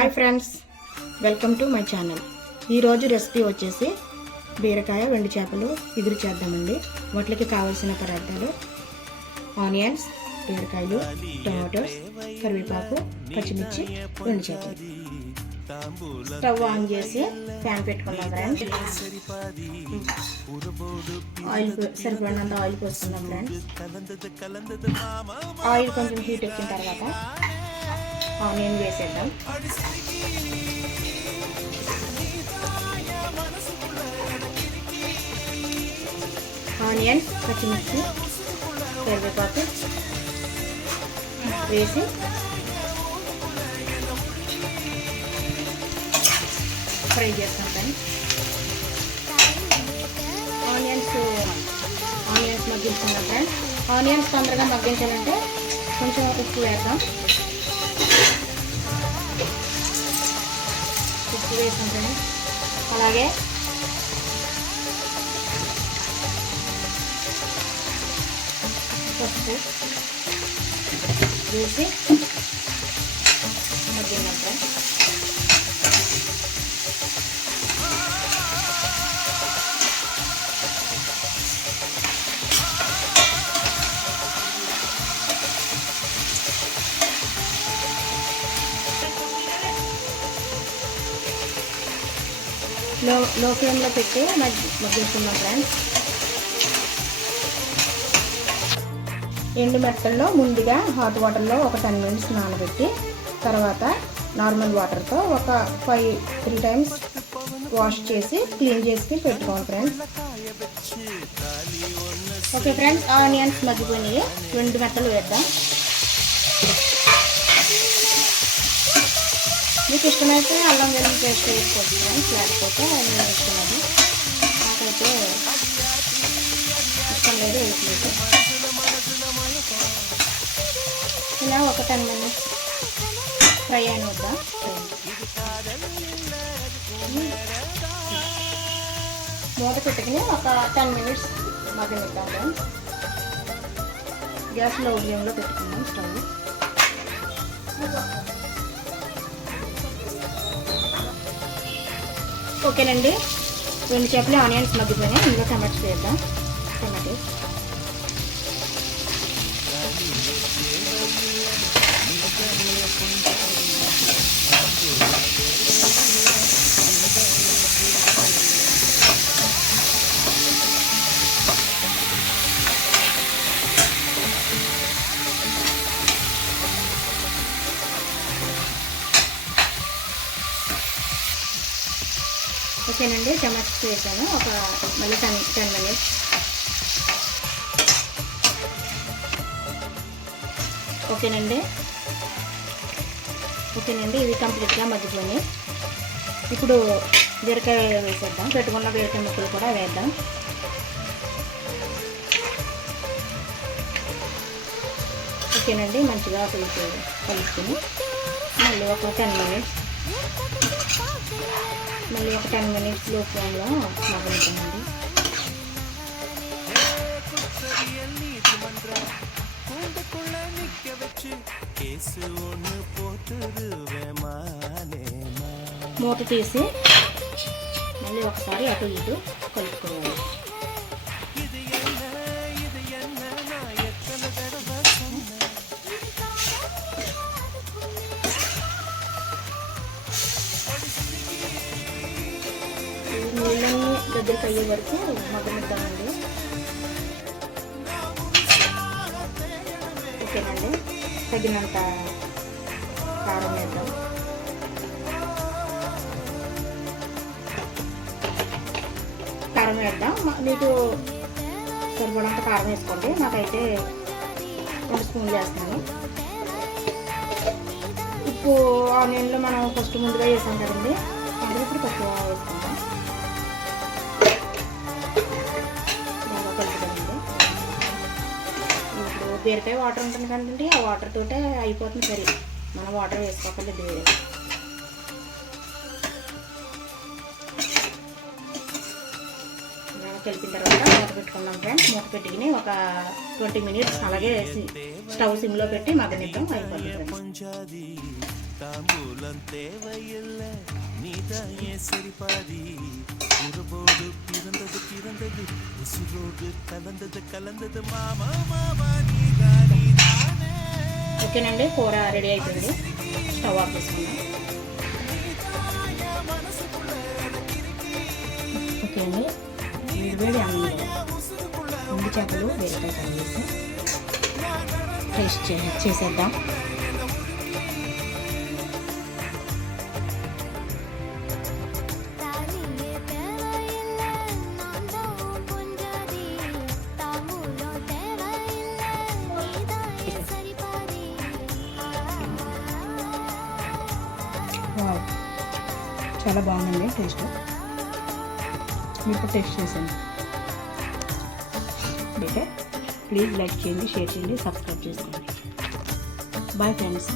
Hi friends welcome to my channel. ఈరోజు recipe వచ్చేసి బీరకాయ వెండి చేపలు ఎదురు చేద్దామండి. వాటికి కావాల్సిన పదార్థాలు ఆనియన్స్ బీరకాయలు టమాటోస్ కరివేపాకు పచ్చిమిర్చి వెండి చేపలు. స్టవ్ ఆన్ చేసి ప్యాన్ పెట్టుకున్నాం ఫ్రెండ్స్. ఆయిల్ సరిపడినంత ఆయిల్ పోసుకున్నాం ఫ్రెండ్స్. ఆయిల్ కొంచెం హీట్ ఎక్కిన తర్వాత ఆనియన్ వేసేద్దాం. ఆనియన్ పచ్చిమిర్చి కరివేపాకు వేసి ఫ్రై చేస్తాం ఫ్రెండ్స్. ఆనియన్స్ ఆనియన్స్ మగ్గించుకున్నాం ఫ్రెండ్స్. ఆనియన్స్ తొందరగా మగ్గించాలంటే కొంచెం ఉప్పు వేద్దాం. పసుపు వేసాం ఫ్రెండ్స్ అలాగే. పసుపు వేసి మగ్గినాం ఫ్రెండ్స్ లో లో ఫ్లేమ్లో పెట్టి మగ్గి మగ్గిస్తున్నాం ఫ్రెండ్స్ ఎండు మెత్తల్లో ముందుగా హాట్ వాటర్లో ఒక టెన్ మినిట్స్ నానబెట్టి తర్వాత నార్మల్ వాటర్తో ఒక ఫైవ్ త్రీ టైమ్స్ వాష్ చేసి క్లీన్ చేసి పెట్టుకోవాలి ఫ్రెండ్స్ ఓకే ఫ్రెండ్స్ ఆనియన్స్ మగ్గిపోయినాయి. రెండు మెత్తలు వేద్దాం. మీకు ఇష్టమైతే అల్లం వెల్లుల్లి పేస్ట్ వేసుకోవచ్చు ఫ్రెండ్స్ లేకపోతే నేను ఇష్టమది నాకైతే ఇష్టం లేదు వేయట్లేదు. ఇలా ఒక టెన్ మినిట్స్ ఫ్రై అయిన వద్దాం మూత పెట్టుకుని ఒక టెన్ మినిట్స్ మగ్గనిద్దాం ఫ్రెండ్స్. గ్యాస్లో ఉదయంలో పెట్టుకున్నాం స్టవ్. ఓకేనండి. రెండు చేపలు ఆనియన్స్ మగ్గిపోయినాయి ఇందులో టమాటోస్ వేద్దాం టమాటోస్ ఓకేనండి టమాటోస్ వేసాను ఒక మళ్ళీ టెన్ టెన్ మినిట్స్. ఓకేనండి? ఓకేనండి ఇది కంప్లీట్గా మగ్గిపోయినాయి. ఇప్పుడు బీరకాయ వేసేద్దాం. పెట్టుకున్న బీరకాయ ముక్కలు కూడా వేద్దాం. ఓకేనండి మంచిగా కలిపి కలుపుకొని మళ్ళీ ఒక టెన్ మినిట్స్. మళ్ళీ ఒక టెన్ మినిట్స్లో ఫ్లేమ్లో మగ్గనిద్దామండి మూత తీసి మళ్ళీ ఒకసారి అటు ఇటు కలుపుకోవాలి. దగ్గరికి అయ్యే వరకు మగ్గనిద్దామండి ఓకేనండి. తగినంత కారం వేద్దాం. కారం వేద్దాం. మీకు సరిపడంత కారం వేసుకోండి. నాకైతే రెండు స్పూన్లు వేస్తున్నాను ఉప్పు ఆనియన్లో మనం ఫస్ట్ ముందుగా వేసాం కదండి. అందులో ఇప్పుడు తక్కువ వేసుకుంటాం బీరకాయ వాటర్ ఉంటుంది కదండి ఆ వాటర్ తోటే అయిపోతుంది కర్రీ. మనం వాటర్ వేసుకోకండి కలిపిన తర్వాత మూత పెట్టుకున్నాం ఫ్రెండ్స్. మూత పెట్టుకుని ఒక ట్వంటీ మినిట్స్ అలాగే స్టవ్ సిమ్లో పెట్టి మగ్గనిద్దాం. అయిపోతుంది ఫ్రెండ్స్ தாம்பூலம் தேவையில்ல நீதான் ஏன் சரி பாதி உறவோடு பிறந்தது பிறந்தது உசுரோடு கலந்தது கலந்தது மாமா மாமா நீதான் நீதானே ఓకేనండి కూర రెడీ అయిపోయింది స్టవ్ ఆఫ్ చేసుకున్నాం ఓకే అండి వేడి వేడి అన్నంలో ముందు చేపలు వేరేపై కట్ చేసి టేస్ట్ చే చేసేద్దాం చాలా బాగుందండి టేస్ట్. మీరు టేస్ట్ చేయండి అయితే ప్లీజ్ లైక్ చేయండి షేర్ చేయండి సబ్స్క్రైబ్ చేసుకోండి. Bye friends.